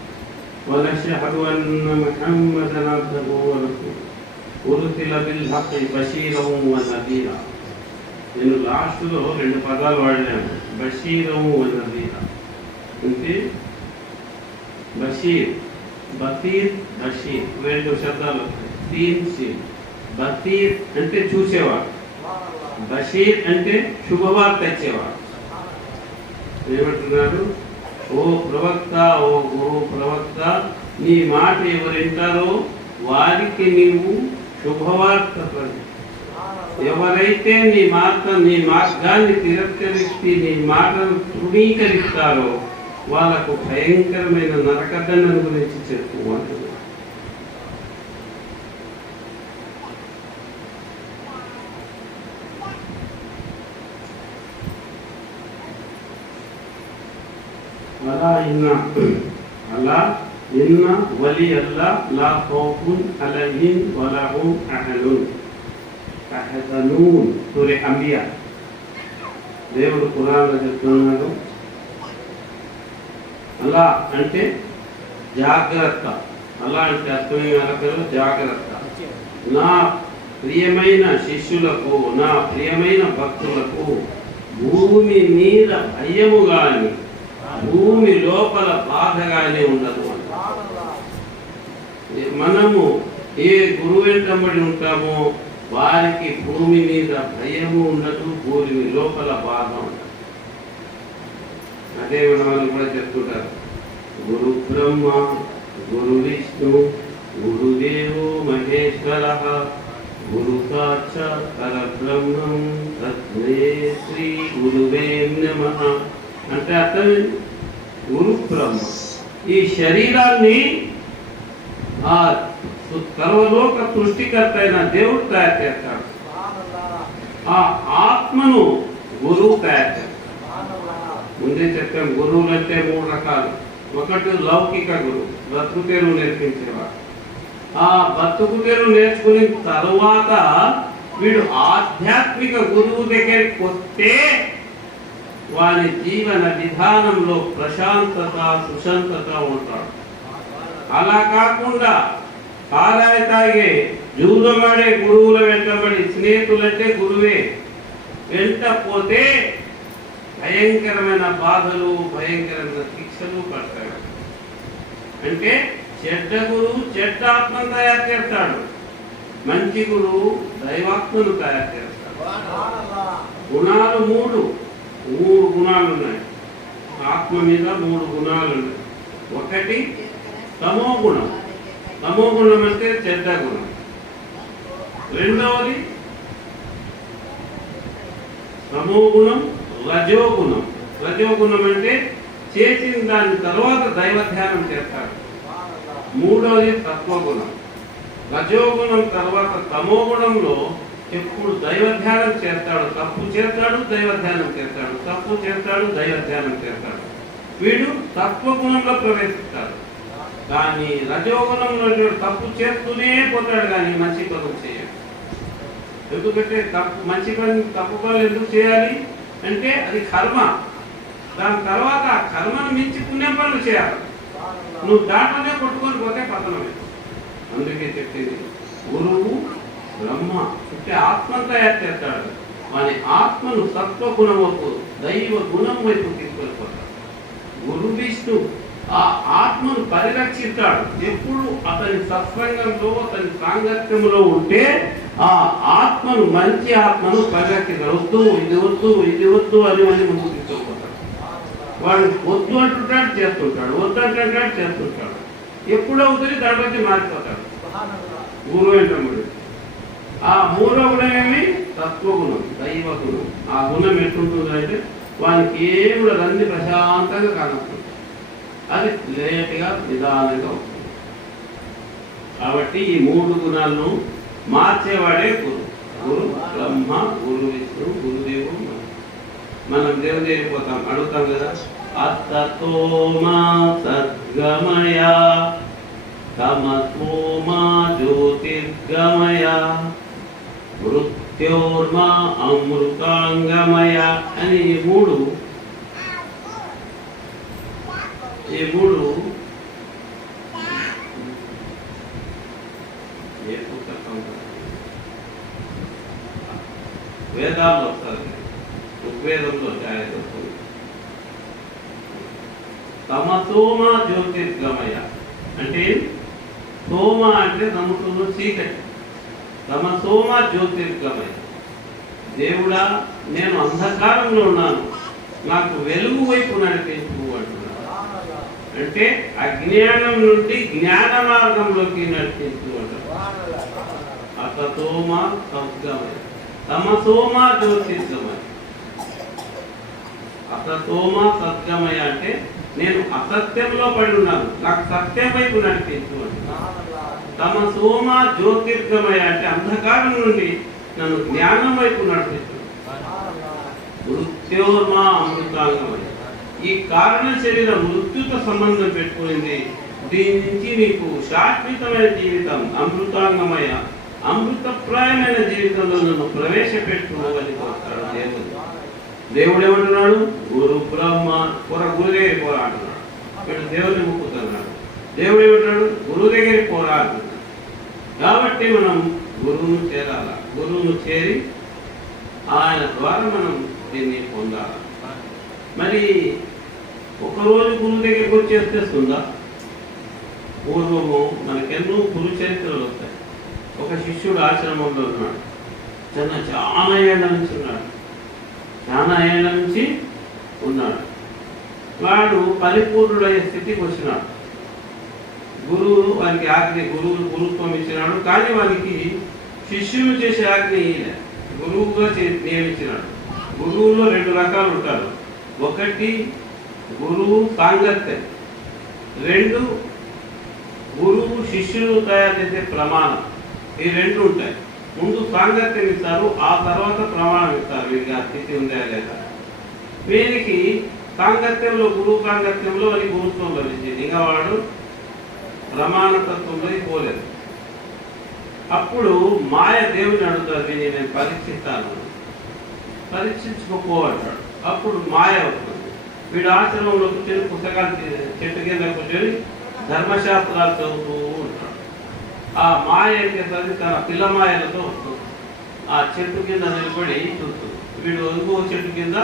ونشهد أن محمدا عبده ورسوله أرسل بالحق بشيرا ونذيرا. నేను లాస్ట్లో 2 పదాలు వాడాను, బషీరం వనదీరా. అంటే బషీర్, బషీర్, బషీర్ 2 శబ్దాలు వస్తాయి. తీన్ షీర్. బషీర్ అంటే చూసేవాడు, బషీర్ అంటే శుభవార్త ఇచ్చేవాడు. ఏమంటున్నాడు? ఓ ప్రవక్త, ఓ గురు ప్రవక్త, నీ మాట ఎవరు వింటారో వారికి నీవు శుభవార్త ప్రకటించు. ఎవరైతే నీ మార్గాన్ని తిరస్కరించి నీ మాటను తృణీకరిస్తారో వాళ్ళకు భయంకరమైన నరకదండం గురించి చెప్పు అంటున్నాడు. అలా ఇన్న వలి అల్లా లా ఖౌఫున్ అలైహిం వలా హుం యహ్జనూన్. సూరా అంబియా. దేవుడు ఖురాన్లో చెప్తున్నాడు, అలా అంటే జాగ్రత్త. అలా అంటే అర్థమైన అరబీలో జాగ్రత్త. నా ప్రియమైన శిష్యులకు, నా ప్రియమైన భక్తులకు భూమి మీద భయము గాని భూమి లోపల బాధగానే ఉండదు. మనము ఏ గురువు వెంటబడి ఉంటామో వారికి భూమి మీద భయము ఉండదు, భూమి లోపల బాధ ఉండదు. అదే వాళ్ళు కూడా చెప్తుంటారు, గురు బ్రహ్మ గురు విష్ణు గురుదేవో మహేశ్వర గురు సాక్షాత్ పరబ్రహ్మం తస్మై శ్రీ గురువే నమః. అంటే అర్థం గురు బ్రహ్మ. ఈ శరీరాన్ని ఆ సర్వలోక సృష్టికర్త అయిన దేవుడు తయారు చేస్తాడు. ఆ ఆత్మను గురువు తయారు చేస్తాడు. ముందే చెప్పాం, గురువులు అంటే 3 రకాలు. ఒకటి లౌకిక గురువు, బతుకు తెరువు నేర్పించేవాడు. ఆ బతుకు తెరువు నేర్చుకున్న తరువాత వీడు ఆధ్యాత్మిక గురువు దగ్గరికి వస్తే వారి జీవన విధానంలో ప్రశాంతత, సుశాంతత ఉంటాడు. అలా కాకుండా పారాయి తాగే జూదమాడే గురువుల వెంటబడి, స్నేహితులంటే గురువే వెంట పోతే భయంకరమైన బాధలు, భయంకరమైన శిక్షలు పడతాడు. అంటే చెడ్డ గురువు చెడ్డ ఆత్మను తయారు చేస్తాడు, మంచి గురువు దైవాత్మను తయారు చేస్తాడు. గుణాలు 3 గుణాలు ఉన్నాయి. ఆత్మ మీద 3 గుణాలు ఉన్నాయి. ఒకటి తమో గుణం. తమో గుణం అంటే చెడ్డ గుణం. రెండవది తమో గుణం, రజోగుణం. రజోగుణం అంటే చేసిన దాని తర్వాత దైవ ధ్యానం చేస్తాడు. మూడవది తత్వగుణం. రజోగుణం తర్వాత తమో గుణంలో ఎప్పుడు దైవ ధ్యానం చేస్తాడు, తప్పు చేస్తాడు, దైవ ధ్యానం చేస్తాడు, తప్పు చేస్తాడు, దైవ ధ్యానం చేస్తాడు. వీడు తత్వగుణంలో ప్రవేశిస్తాడు. కానీ రజోగుణంలో తప్పు చేస్తూనే పోతాడు, కానీ మంచి పనులు చేయడు. ఎందుకంటే మంచి పని, తప్పు పనులు ఎందుకు చేయాలి అంటే అది కర్మ. దాని తర్వాత ఆ కర్మను మించి పుణ్యం పనులు చేయాలి. నువ్వు దాంట్లోనే కొట్టుకొని పోతే పతనమే. అందుకే చెప్పింది గురువు బ్రహ్మ అంటే ఆత్మను తయారు చేస్తాడు. వాని ఆత్మను సత్వగుణం వైపు, దైవ గుణం వైపు తీసుకెళ్ళిపోతాడు. గురు విష్ణు ఆ ఆత్మను పరిరక్షిస్తాడు. ఎప్పుడు అతని సత్సంగంలో, అతని సాంగత్యంలో ఉంటే ఆ ఆత్మను, మంచి ఆత్మను పరిరక్షిస్తాడు. వద్దు, ఇది వద్దు, ఇది వద్దు అని ముందుకు తీసుకుపోతాడు. వాడు వద్దు అంటుంటాడు, చేస్తుంటాడు, వద్దు అంటుంటాడు, చేస్తుంటాడు. ఎప్పుడు అవుతుంది దాంట్లోకి మారిపోతాడు గురువు వెంటబడి. ఆ 3వ గుణం ఏమి? తత్వగుణం, దైవ గుణం. ఆ గుణం ఎట్లుంటుంది అంటే వానికి ఏమి అన్ని ప్రశాంతంగా కానప్పుడు అది లేట్గా నిదానంగా ఉంటుంది. కాబట్టి ఈ 3 గుణాలను మార్చేవాడే గురు. గురు బ్రహ్మ, గురు విష్ణు, గురుదేవు. మనం దేవుదేవి పోతాం, అడుగుతాం కదా, అత్తోమా సద్గమయ తమతోమా జ్యోతిర్గమయ మృత్యోర్మా అమృతాంగమయ అని ఈ మూడు ఏ పుస్తకం వేదాల్లో వస్తారు, ఋగ్వేదంలో వస్తుంది. తమసోమ జ్యోతిర్గమయ అంటే సోమ అంటే తమసులో చీకటి, తమసోమ జ్యోతిర్గమయ. దేవుడా, నేను అంధకారంలో ఉన్నాను, నాకు వెలుగు వైపు నడిపించు అంటున్నాను. అంటే అజ్ఞానం నుండి జ్ఞాన మార్గంలోకి నడిపించు అంటారు. అసతోమ సద్గమయ, తమసోమ జ్యోతిర్గమయ. అసతోమ సద్గమయ అంటే నేను అసత్యంలో పడి ఉన్నాను, నాకు సత్యం వైపు నడిపించు అంటున్నాను. తమసోమ జ్యోతిర్గమయ అంటే అంధకారం నుండి నన్ను జ్ఞానం వైపు నడిపించు. మృత్యోర్మా అమృతాంగమయ. ఈ కారణ శరీరం మృత్యుతో సంబంధం పెట్టుకుంది. దీని నుంచి నీకు శాశ్వతమైన జీవితం, అమృతాంగమయ, అమృతప్రాయమైన జీవితంలో నన్ను ప్రవేశపెట్టుకోవాలి కోరుతాడు దేవుడు. దేవుడు ఏమంటున్నాడు? గురు బ్రహ్మ గురుదేవి పోరా అంటున్నాడు. ఇక్కడ దేవుడిని ముక్కుతున్నాడు. దేవుడు ఏమంటాడు? గురువు దగ్గరికి పోరా అంటున్నాడు. కాబట్టి మనం గురువును చేరాల. గురువును చేరి ఆయన ద్వారా మనం దీన్ని పొందాలి. మరి ఒకరోజు గురువు దగ్గరికి వచ్చేస్తుందా? పూర్వము మనకెన్నో గురు చరిత్రలు వస్తాయి. ఒక శిష్యుడు ఆశ్రమంలో ఉన్నాడు, చాలా ఏళ్ళ నుంచి ఉన్నాడు, చాలా ఏళ్ళ నుంచి ఉన్నాడు. వాడు పరిపూర్ణుడయ్యే స్థితికి వచ్చినాడు. గురువు వానికి ఆజ్ఞ, గురుత్వం ఇచ్చినాడు, కానీ వానికి శిష్యులు చేసే ఆజ్ఞ ఇయ్యలే, గురువుగా నియమించినాడు. గురువులో 2 రకాలు ఉంటారు. ఒకటి గురువు సాంగత్యం, 2 గురువు శిష్యులు తయారు చేసే ప్రమాణం. ఈ 2 ఉంటాయి. ముందు సాంగత్యం ఇస్తారు, ఆ తర్వాత ప్రమాణం ఇస్తారు. వీరికి ఆ స్థితి ఉందా లేదా. వీరికి సాంగత్యంలో గురువు సాంగత్యంలో అని గురుత్వం లభించింది. ఇంకా వాడు ప్రమాణతత్వంలోకి పోలేదు. అప్పుడు మాయ దేవుని అడుగుతుంది, నేను పరీక్షిస్తాను, పరీక్షించుకోపోతాడు. అప్పుడు మాయ అవుతుంది. వీడు ఆశ్రమంలో కూర్చొని పుస్తకాలు చెట్టు కింద కూర్చొని ధర్మశాస్త్రాలు చదువుతూ ఉంటాడు. ఆ మాయ ఏం చేస్తుంది, తన పిల్లమాయలతో ఆ చెట్టు కింద నిలబడి చూస్తుంది. వీడు ఇంకో చెట్టు కింద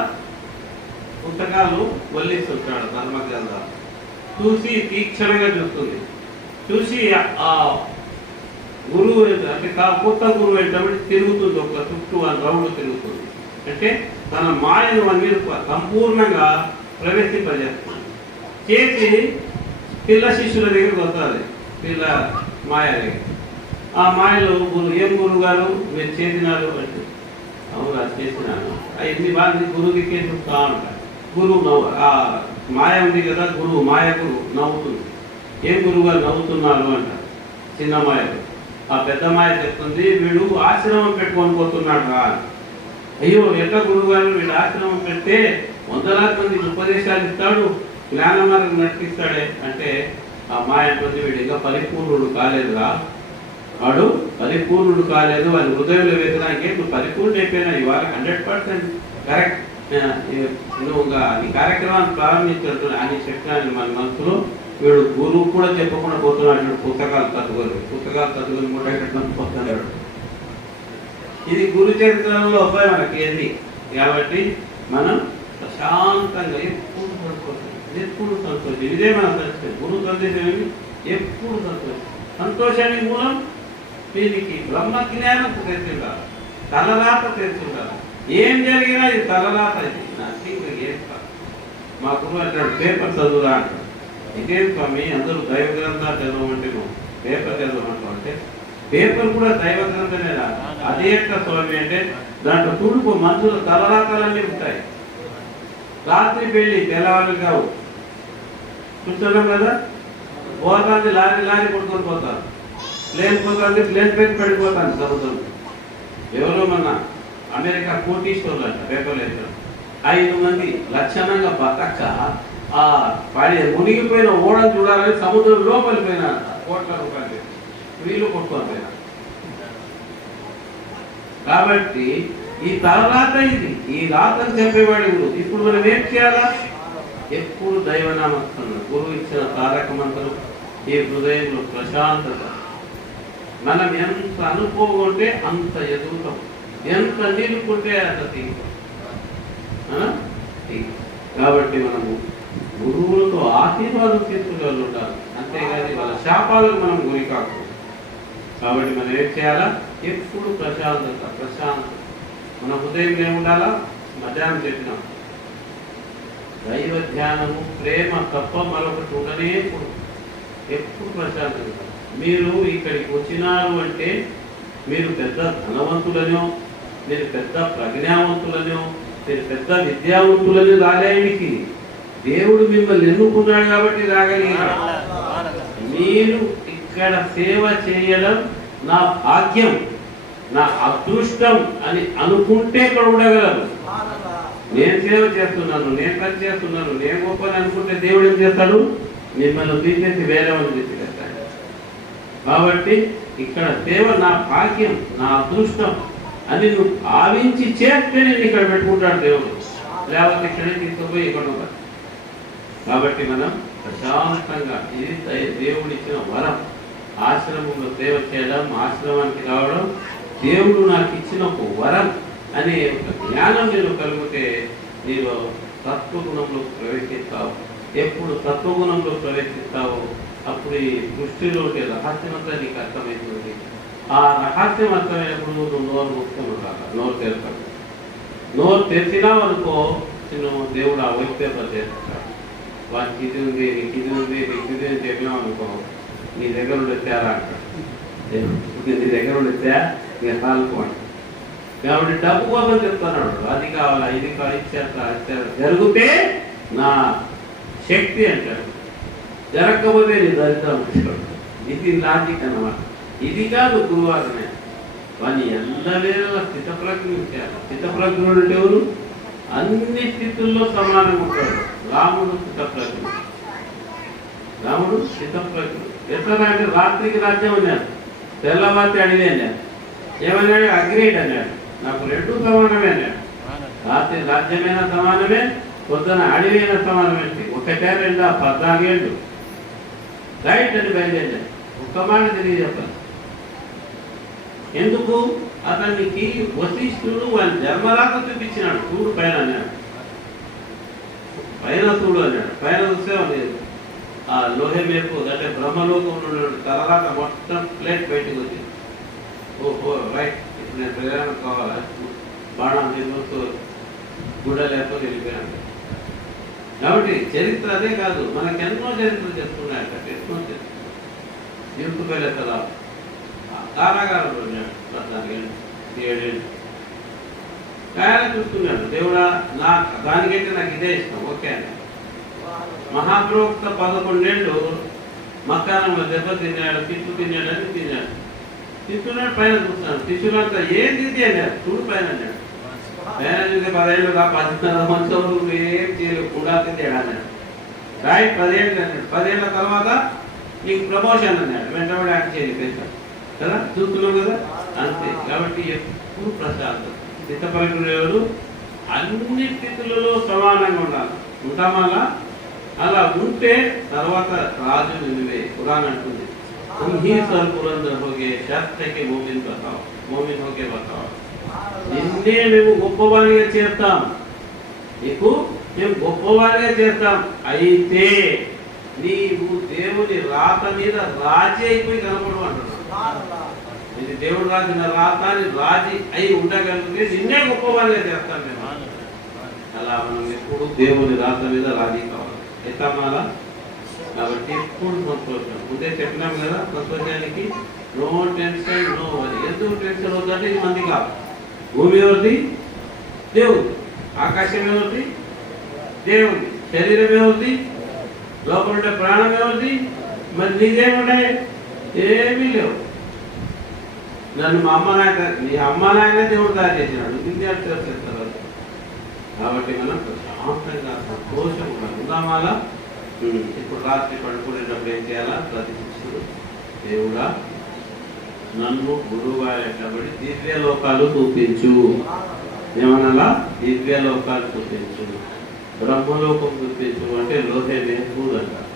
పుస్తకాలు వల్లిస్తుంటాడు ధర్మ గ్రంథాలు. చూసి తీక్షణంగా చూస్తుంది. చూసి ఆ గురువు అంటే కొత్త గురువు ఏంటంటే తిరుగుతుంది, ఒక చుట్టూ రౌండ్ తిరుగుతుంది. అంటే తన మాయను మన మీద సంపూర్ణంగా ప్రవేశింపజేస్తుంది. చేసి పిల్ల శిష్యుల దగ్గరికి వస్తుంది. పిల్ల మాయ దగ్గర ఆ మాయలో ఏం గురువు గారు మీరు చేసినారు అంటే, అవును అది చేసినాను. ఎన్ని బాగా గురువు దిక్కే చూస్తా ఉంటారు. గురువు నవ్వు ఆ మాయ ఉంది కదా, గురువు మాయ గురువు నవ్వుతుంది. ఏం గురువు గారు నవ్వుతున్నారు అంటారు చిన్న మాయలు. ఆ పెద్ద మాయ చెప్తుంది, వీడు ఆశ్రమం పెట్టుకొని పోతున్నాడు రా. అయ్యో ఎట్లా గురువు గారు, వీడు ఆశ్రమం పెడితే వందలాది మందికి ఉపదేశాలు ఇస్తాడు, జ్ఞాన మార్గం నడిపిస్తాడే అంటే ఆ మాయ అంటుంది, వీడు ఇంకా పరిపూర్ణుడు కాలేదురా, వాడు పరిపూర్ణుడు కాలేదు. వాడి హృదయంలో వేదనానికి నువ్వు పరిపూర్ణ అయిపోయినా ఇవాళ 100% కరెక్ట్, నువ్వు ఈ కార్యక్రమాన్ని ప్రారంభించు అని చెప్పినాను మన మనసులో. వీడు గురువు కూడా చెప్పకుండా పోతున్నాడు. పుస్తకాలు చదువుకొని మూటగట్టుకొని పోతున్నాడు. ఇది గురు చరిత్రలో వస్తాయి మనకి ఎన్ని. కాబట్టి మనం ప్రశాంతంగా ఎప్పుడు పడుకోవాలి, ఎప్పుడు సంతోషం. ఇదే మన సంతోషం. గురువు సందేశం ఏమి, ఎప్పుడు సంతోషం. సంతోషానికి మూలం దీనికి బ్రహ్మ జ్ఞానం తెలిసిండాలి, తలరాత తెలిసిండాలి. ఏం జరిగినా ఇది తలరాత, ఇది నథింగ్ ఏం కాదు. మా గురువు అంటాడు పేపర్ చదువురా అంటాడు. ఇదేం స్వామి అందరూ దైవ గ్రంథాలు చదవమంటే నువ్వు పేపర్ చదవమంటావు అంటే, పేపర్ కూడా దైవ గ్రంథమేనా? అదే ఎట్లా స్వామి అంటే, దాంట్లో తుడుపు మనుషుల తలరాతలన్నీ ఉంటాయి. రాత్రి పెళ్లి తెల్లవాళ్ళు కావు. చూస్తున్నాం కదా, పోతాంది లారీ కొట్టుకొని పోతారు, ప్లేన్ పోతుంది, ప్లేన్ పైకి పడిపోతాను సముద్రం. ఎవరో మన అమెరికా కోటీశ్వర్లు అంట పేపర్లు వేస్తారు. 5 మంది లక్షణంగా బతక ఆ మునిగిపోయిన ఓడను చూడాలని సముద్రం లోపలిపోయినా కోట్ల రూపాయలు వీళ్ళు కొట్టుకొని పోయినా. కాబట్టి ఈ తలరాత ఇది, ఈ రాతను చెప్పేవాడి గురువు. ఇప్పుడు మనం ఏం చేయాలా? ఎప్పుడు దైవనామస్మరణ, గురువు ఇచ్చిన తారక మంత్రం ఈ హృదయంలో ప్రశాంతత. మనం ఎంత అనుభవం ఉంటే అంత ఎదుగుతాం, ఎంత నిలుపుకుంటే అంత తీరుతాం. కాబట్టి మనము గురువులతో ఆశీర్వాదం తీసుకునే వాళ్ళు ఉండాలి, అంతేగాని వాళ్ళ శాపాలకు మనం గురి కాకూడదు. కాబట్టి మనం ఏం చేయాలా? ఎప్పుడు ప్రశాంతత. మన హృదయం ఏముండాలా? మధ్యాహ్నం చెప్పినాం, దైవ ధ్యానము, ప్రేమ తప్ప మరొకటి ఉండనే ఎప్పుడు ప్రశాంతంగా. మీరు ఇక్కడికి వచ్చినారు అంటే మీరు పెద్ద ధనవంతులనో, మీరు పెద్ద ప్రజ్ఞావంతులనో, మీరు పెద్ద విద్యావంతులని రాలేనికి దేవుడు మిమ్మల్ని ఎన్నుకున్నాడు కాబట్టి రాగలిగారు. మీరు ఇక్కడ సేవ చేయడం నా భాగ్యం, నా అదృష్టం అని అనుకుంటే ఇక్కడ ఉండగలరు. నేను సేవ చేస్తున్నాను, నేను పని చేస్తున్నాను, నేను గొప్పని అనుకుంటే దేవుడు ఏం చేస్తాడు? మిమ్మల్ని తీసేసి వేరే వాళ్ళు తీసుకెళ్తాడు. కాబట్టి ఇక్కడ సేవ నా భాగ్యం, నా అదృష్టం అని నువ్వు భావించి చేస్తే నేను ఇక్కడ పెట్టుకుంటాడు దేవుడు, లేకపోతే ఇక్కడే తీసుకుపోయి ఇక్కడ ఉంటాడు. కాబట్టి మనం ప్రశాంతంగా, ఇది దేవుడు ఇచ్చిన వరం. ఆశ్రమంలో సేవ చేయడం, ఆశ్రమానికి రావడం దేవుడు నాకు ఇచ్చిన ఒక వరం అనే ఒక జ్ఞానం నేను కలిగితే నీవు సత్వగుణంలో ప్రవేశిస్తావు. ఎప్పుడు సత్వగుణంలో ప్రవేశిస్తావో అప్పుడు ఈ సృష్టిలో రహస్యమంతా నీకు అర్థమవుతుంది. ఆ రహస్యం అర్థమైనప్పుడు నువ్వు నోరు ముట్టుకుంటావు, నోరు తెరుతాడు. నోరు తెరిచినావు అనుకో, నువ్వు దేవుడు ఆ వైపు పేపర్ చేస్తాడు. వానికి ఇది ఉంది, నీకు ఇది ఉంది, నీకు ఇది అని చెప్పినావు అనుకో, నీ దగ్గర ఉండే తేరా అంటాడు. నీ దగ్గర ఉండే తే నేను పాల్గొంటాడు. కాబట్టి డబ్బు కోసం చెప్తున్నాడు, అది కావాలా, ఇది కావాలి, ఇచ్చేస్తా జరిగితే నా శక్తి అంటాడు, జరగకపోతే నీ దరిద్రం అంటాడు. ఇది లాజిక్ అన్నమాట. ఇది కాదు గురువాదన. వాడిని ఎల్లవేళ స్థితప్రజ్ఞుడు చేయాలి. స్థితప్రజ్ఞుడు అంటే ఎవరు? అన్ని స్థితుల్లో సమానంగా ఉంటాడు. రాముడు స్థితప్రజ్ఞుడు. రాముడు స్థితప్రజ్ఞుడు. ఎట్లా అంటే రాత్రికి రాజ్యం అన్నాడు, తెల్లవారి అడివి అన్నాడు. ఏమన్నాడు? అగ్రేట్ అన్నాడు. నాకు రెండు సమానమే అన్నాడు. రాత్రి రాజ్యమైన సమానమే, పొద్దున అడివైన సమానమే. ఒకటే రెండా 14 ఏళ్ళు రైట్ అని బయలుదేరాడు. ఒక్క మాట తిరిగి చెప్పాలి. ఎందుకు? అతనికి వశిష్ఠుడు వాని జన్మరాత చూపించినాడు. చూడు పైన అన్నాడు, పైన చూడు అన్నాడు. పైన చూస్తే లేదు ఆ లోహే మేపు అంటే బ్రహ్మలోకంలో తర్వాత మొత్తం ప్లేట్ బయటకు వచ్చింది. ఓహో రైట్, ఇప్పుడు నేను ప్రయాణం కావాలా, బాణం నిర్మూస్తూ గుడ లేకపోతే వెళ్ళిపోయాను. కాబట్టి చరిత్ర అదే కాదు, మనకెన్నో చరిత్రలు చెప్తున్నాయట. ఎన్నో చరిత్ర యూట్యూబ్ కదా కారాగారంలో ఉన్నాడు 14 ఏళ్ళు 7 ఏళ్ళు. ఆయన చూస్తున్నాడు, దేవుడా నా దానికైతే నాకు ఇదే ఇష్టం, ఓకే అని. మహాప్రవక్త 11 ఏళ్ళు మక్కానంలో దెబ్బ తిన్నాడు, తిట్టు తిన్నాడు అని తిన్నాడు. తిట్టున్నాడు, పైన చూస్తున్నాడు. తిట్టులంతా ఏం తిట్టి అన్నాడు, చూడు పైన అన్నాడు. పైన చూస్తే 10 ఏళ్ళు 10 సంవత్సరాలు ఏం చేయలేదు, కూడా తిట్టాడు అన్నాడు. రైట్ 10 ఏళ్ళు అన్నాడు. 10 ఏళ్ళ తర్వాత నీకు ప్రమోషన్ అన్నాడు. వెంటనే యాక్ట్ చేయాలి పెంచాడు కదా, చూస్తున్నాం కదా అంతే. కాబట్టి ఎప్పుడు ప్రశాంతం. స్థితప్రజ్ఞుడు అన్ని స్థితులలో సమానంగా ఉండాలి. ఉంటామలా అలా ఉంటే తర్వాత రాజు నువ్వే. పురాణం అంటుంది, పురందర్ హోగే శాస్త్రకి మోమిన్ బతావు, మోమిన్ హోగే బతావు. నిన్నే మేము గొప్పవారిగా చేస్తాం, నీకు మేము గొప్పవారిగా చేస్తాం. అయితే నీవు దేవుని రాత మీద రాజీ అయిపోయి కనపడు అంటున్నాడు. ఇది దేవుడు రాసిన రాత అని రాజీ అయి ఉండగలిగితే నిన్నే గొప్పవారిగా చేస్తాం మేము. అలా మనం ఎప్పుడు దేవుని రాత మీద రాజీ కావాలి. ఎత్తమాలా. కాబట్టి ఎప్పుడు సంతోషం. ముందే చెప్పినాం కదా, సంతోషానికి నో టెన్షన్ నో వరి. ఎందుకు టెన్షన్ అవుతుందంటే ఇది మంది కాదు. భూమి ఎవరిది? దేవుడు. ఆకాశం ఎవరిది? దేవుడి. శరీరం ఎవరిది? లోపల ఉండే ప్రాణం ఎవరిది? మరి నీదేముంటాయి? ఏమీ లేవు. నన్ను మా అమ్మ నాయన, నీ అమ్మ నాయన దేవుడు తయారు చేసినాడు, నిన్నే చేస్తారు. కాబట్టి మనం ప్రశాంతంగా సంతోషంగా ఉందామాలా. ఇప్పుడు రాత్రి పడుకునేటప్పుడు ఏం చేయాలా? ప్రతిష్ఠుడు దేవుడా నన్ను గురువుగా ఎక్కబడి దివ్యలోకాలు చూపించు. ఏమనాలా? దివ్యలోకాలు చూపించు. బ్రహ్మలోకం చూపించు అంటే లోహే మేహూద్ అంటారు.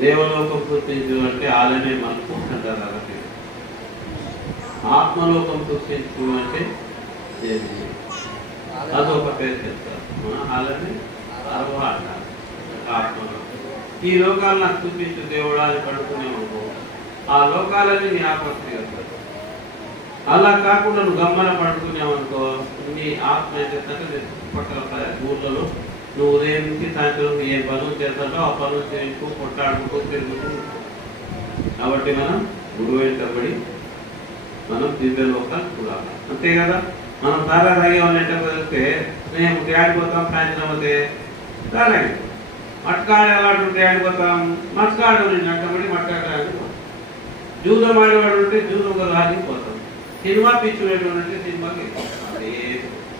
దేవలోకం చూపించు అంటే ఆలనే మలుపు అంటారు. అలాగే ఆత్మలోకం చూపించు అంటే అదొక పేరు చెప్తారు. ఆలనే అర్వ అంటారు ఆత్మలోకం. ఈ లోకాలు నాకు చూపించు దేవుడా అని పడుకునేమనుకో, ఆ లోకాలని నీ ఆపత్తి వస్తారు. అలా కాకుండా నువ్వు గమ్మన పడుకునేవనుకో, నీ ఆత్మ ఏం చేస్తుంటే చుట్టుపక్కల ఊళ్ళలో నువ్వు ఉదయం నుంచి సాయంత్రం ఏ పనులు చేస్తాడో ఆ పనులు చేయించుకో, కొట్టాడుకో, తిరుగుతూ. కాబట్టి మనం గురువు వెంటబడి మనం దివ్యలోకాలు చూడాలి. అంతే కదా. మనం తారా తాగేవాళ్ళు ఎంత కలిగితే మేము ఆడిపోతాం, సాయంత్రం అయితే తారాగి మట్కాడు అలాంటి ఉంటే ఆడిపోతాం, మట్కాడు నట్టబడి మట్కాడు జూదం ఆడేవాడు ఉంటే జూదంగా రాగిపోతాం, సినిమా పిచ్చునేటువంటి సినిమాకి అదే.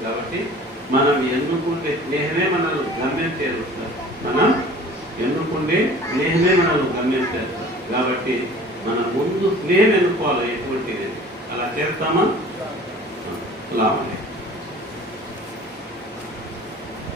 కాబట్టి మనం ఎన్నుకుంటే స్నేహమే మనల్ని గమ్యం చేరుస్తారు. మనం ఎన్నుకుంటే స్నేహమే మనల్ని గమ్యం చేస్తారు. కాబట్టి మన ముందు స్నేహం ఎన్నుకోవాలి. ఎటువంటిది అలా చేస్తామా? లాభం.